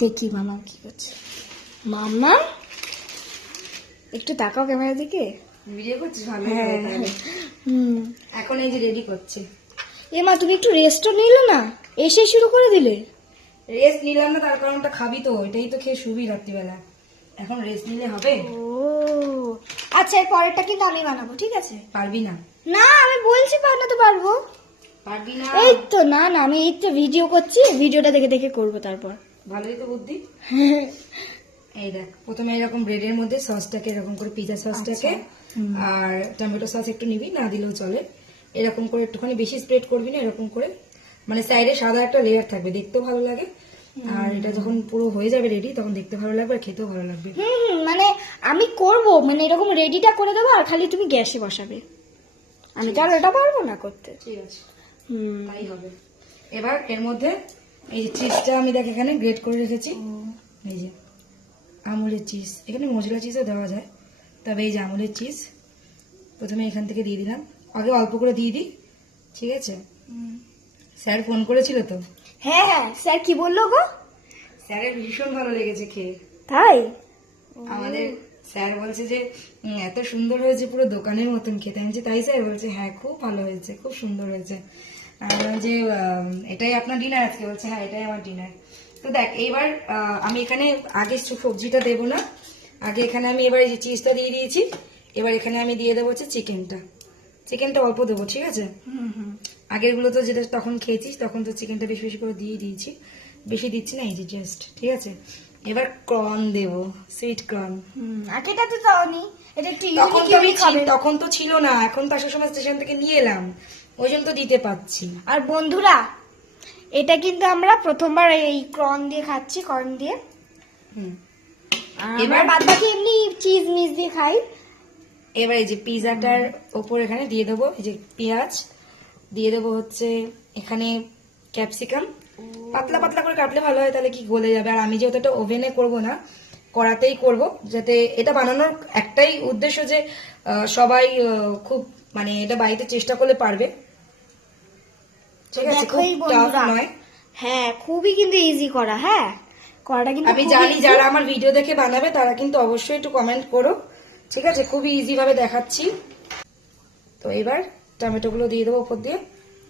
দেখি মামা কি করছে? মামা? একটু তাকাও ক্যামেরা দিকে। ভিডিও করছিস ভালো হ্যাঁ। হুম। এখন এই যে রেডি করছে। এ মা তুমি একটু রেস্টও নিলে না? এসে শুরু করে দিলে? রেস্ট নিলাম না তার কারণটা খাবি তো এটাই তো খেয়ে শুবি রাত্রিবেলা। এখন রেস্ট নিলে হবে? ও আচ্ছা এর পরেরটা কিন্তু আমি বানাবো ঠিক আছে? পারবি না? না আমি বলছি বানাতে পারব। পারবি না? এই তো না না আমি এই তো ভিডিও করছি ভিডিওটা দেখে দেখে করব তারপর। ভালোই তো বুদ্ধি। এই দেখ প্রথমে এরকম ব্রেডের মধ্যে সসটাকে এরকম করে পিজা সসটাকে আর টমেটো সস একটু নিবি না দিলেও চলে। এরকম করে একটুখানি বেশি স্প্রেড করবি না এরকম করে। মানে সাইডে সাদা একটা লেয়ার থাকবে দেখতেও ভালো লাগে। আর এটা যখন পুরো হয়ে যাবে রেডি তখন দেখতে ভালো লাগবে আর খেতেও ভালো লাগবে। মানে আমি করব মানে এরকম রেডিটা করে দেবো আর খালি তুমি গ্যাসে বসাবে। আমি তো আর এটা পারব না করতে। ঠিক আছে। হুম। তাই হবে। এবার এর মধ্যে এই যে চিজটা আমি দেখ এখানে গ্রেট করে রেখেছি। এই যে আমুলের চিজ এখানে মশলা চিজও দেওয়া যায়। তবে এই যে আমুলের চিজ প্রথমে এখান থেকে দিয়ে দিলাম। আগে অল্প করে দিয়ে দিই ঠিক আছে? স্যার ফোন করেছিল তো? হ্যাঁ হ্যাঁ। স্যার কি বলল গো? স্যারের ভীষণ ভালো লেগেছে খেয়ে। তাই? আমাদের স্যার বলছে যে এত সুন্দর হয়েছে পুরো দোকানের মতন খেতে। আমি তাই স্যার? বলছে হ্যাঁ খুব ভালো হয়েছে খুব সুন্দর হয়েছে। যে এটাই আপনার ডিনার আজকে বলছে হ্যাঁ এটাই আমার ডিনার তো দেখ এইবার আমি এখানে আগে সবজিটা দেবো না। আগে এখানে আমি এবার এই চিজটা দিয়ে দিয়েছি। এবার এখানে আমি দিয়ে দেবো হচ্ছে চিকেনটা চিকেনটা অল্প দেবো ঠিক আছে? হুম হুম। আগেরগুলো তো যেটা তখন খেয়েছিস তখন তো চিকেনটা বেশি বেশি করে দিয়ে দিয়েছি। বেশি দিচ্ছি না এই যে জাস্ট ঠিক আছে? এবার কর্ন দেবো সুইট কর্ন আগেটা তো দাওনি। এটা একটু তখন তো আমি তখন তো ছিল না এখন তো আসার সময় স্টেশন থেকে নিয়ে এলাম। ওই জন্য তো দিতে পাচ্ছি আর বন্ধুরা এটা কিন্তু আমরা প্রথমবার এই কর্ন দিয়ে খাচ্ছি কর্ন দিয়ে। হুম। এবার বাদ বাকি এমনি চিজ মিজ দিয়ে খাই। এবার এই যে পিজাটার ওপর এখানে দিয়ে দেবো এই যে পেঁয়াজ। দিয়ে দেবো হচ্ছে এখানে ক্যাপসিকাম। পাতলা পাতলা করে কাটলে ভালো হয় তাহলে কি গলে যাবে? আর আমি যেহেতু এটা ওভেনে করব না কড়াতেই করব যাতে এটা বানানোর একটাই উদ্দেশ্য যে সবাই খুব মানে এটা বাড়িতে চেষ্টা করলে পারবে। ঠিক আছে খুব দেখোই টাফ বন্ধুরা। নয়। হ্যাঁ খুবই কিন্তু ইজি করা হ্যাঁ? করাটা কিন্তু আমি জানি যারা আমার ভিডিও দেখে বানাবে তারা কিন্তু অবশ্যই একটু কমেন্ট করো। ঠিক আছে খুবই ইজি ভাবে দেখাচ্ছি। তো এবার টমেটো গুলো দিয়ে দেবো উপর দিয়ে।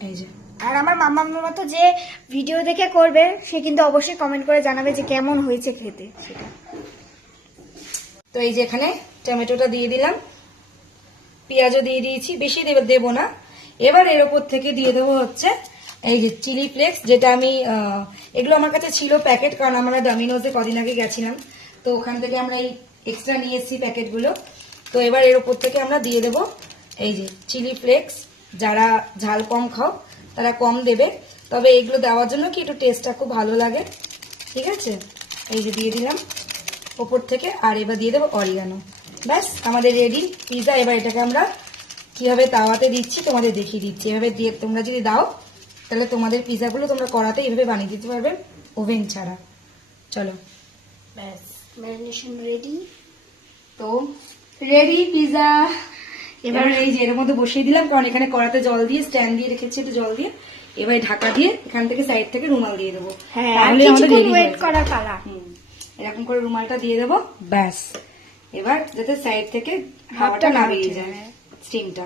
এই যে। আর আমার মামার মতো যে ভিডিও দেখে করবে সে কিন্তু অবশ্যই কমেন্ট করে জানাবে যে কেমন হয়েছে খেতে। সেটা। তো এই যে এখানে টমেটোটা দিয়ে দিলাম। পেঁয়াজও দিয়ে দিয়েছি বেশি দেবো না। এবার এর ওপর থেকে দিয়ে দেবো হচ্ছে এই যে চিলি ফ্লেক্স, যেটা আমি এগুলো আমার কাছে ছিল প্যাকেট, কারণ আমরা ডমিনোজে কদিন আগে গেছিলাম। তো ওখান থেকে আমরা এই এক্সট্রা নিয়ে এসেছি প্যাকেটগুলো। তো এবার এর ওপর থেকে আমরা দিয়ে দেবো এই যে চিলি ফ্লেক্স। যারা ঝাল কম খাও, তারা কম দেবে। তবে এগুলো দেওয়ার জন্য কি একটু টেস্টটা খুব ভালো লাগে। ঠিক আছে? এই যে দিয়ে দিলাম ওপর থেকে। আর এবার দিয়ে দেবো অরিগানো ব্যাস, আমাদের রেডি পিৎজা এবার এটাকে আমরা কীভাবে তাওয়াতে দিচ্ছি তোমাদের দেখিয়ে দিচ্ছি। এভাবে দিয়ে তোমরা যদি দাও তাহলে তোমাদের পিৎজাগুলো তোমরা করাতে এভাবে বানিয়ে দিতে পারবে ওভেন ছাড়া। চলো। ব্যাস ম্যারিনেশন রেডি। তো রেডি পিৎজা এবার এই যে এর মধ্যে বসিয়ে দিলাম কারণ এখানে কড়াতে জল দিয়ে স্ট্যান্ড দিয়ে রেখেছি একটু জল দিয়ে। এবার ঢাকা দিয়ে এখান থেকে সাইড থেকে রুমাল দিয়ে দেবো। হ্যাঁ তাহলে আমাদের ওয়েট পালা। এরকম করে রুমালটা দিয়ে দেবো ব্যাস। এবার যাতে সাইড থেকে হাওয়াটা না বেরিয়ে যায়। স্টিমটা